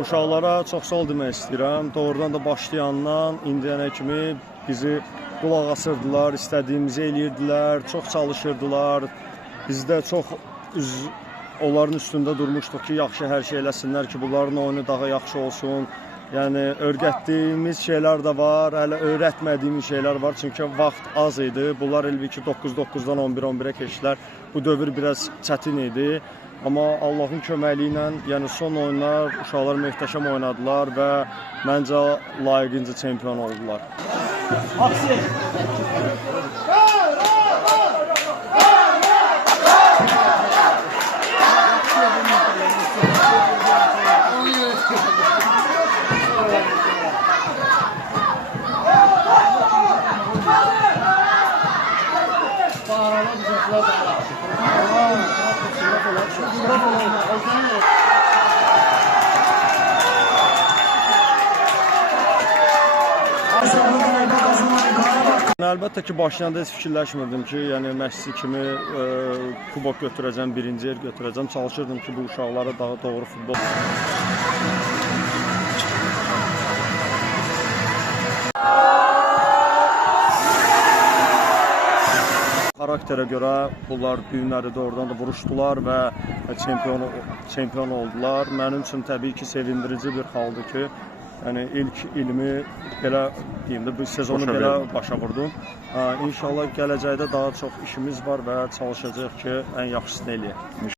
Uşaqlara çox sağ ol demək istəyirəm. Doğrudan da başlayandan indiyənə kimi bizi qulaq asırdılar, istədiyimizi eləyirdilər, çox çalışırdılar. Biz də çox onların üstündə durmuşduq ki, yaxşı hər şey eləsinlər ki, bunların oyunu daha yaxşı olsun. Yəni, öyrətdiyimiz şeylər də var, hələ öyrətmədiyimiz şeylər var. Çünki vaxt az idi. Bunlar elbə ki 9-9-dan 11-11-ə keçdilər. Bu dövr biraz çətin idi. Amma Allahın köməyi ilə, yəni son oyunlar uşaqlar möhtəşəm oynadılar və məncə layiqincə çempion oldular. Aksi! Əlbəttə ki, başlayanda heç fikirləşmirdim ki, yəni Messi kimi kubok götürəcəm, birinci yer götürəcəm. Çalışırdım ki, bu uşaqlara daha doğru futbol. Xarakterə görə bunlar düyünləri doğrudan da vuruşdular və çempion oldular. Mənim üçün təbii ki, sevindirici bir haldır ki, yəni ilk ilmi belə deyim də bu sezonu belə başa vurdum. İnşallah gələcəkdə daha çox işimiz var və çalışacağıq ki, ən yaxşısını eləyək.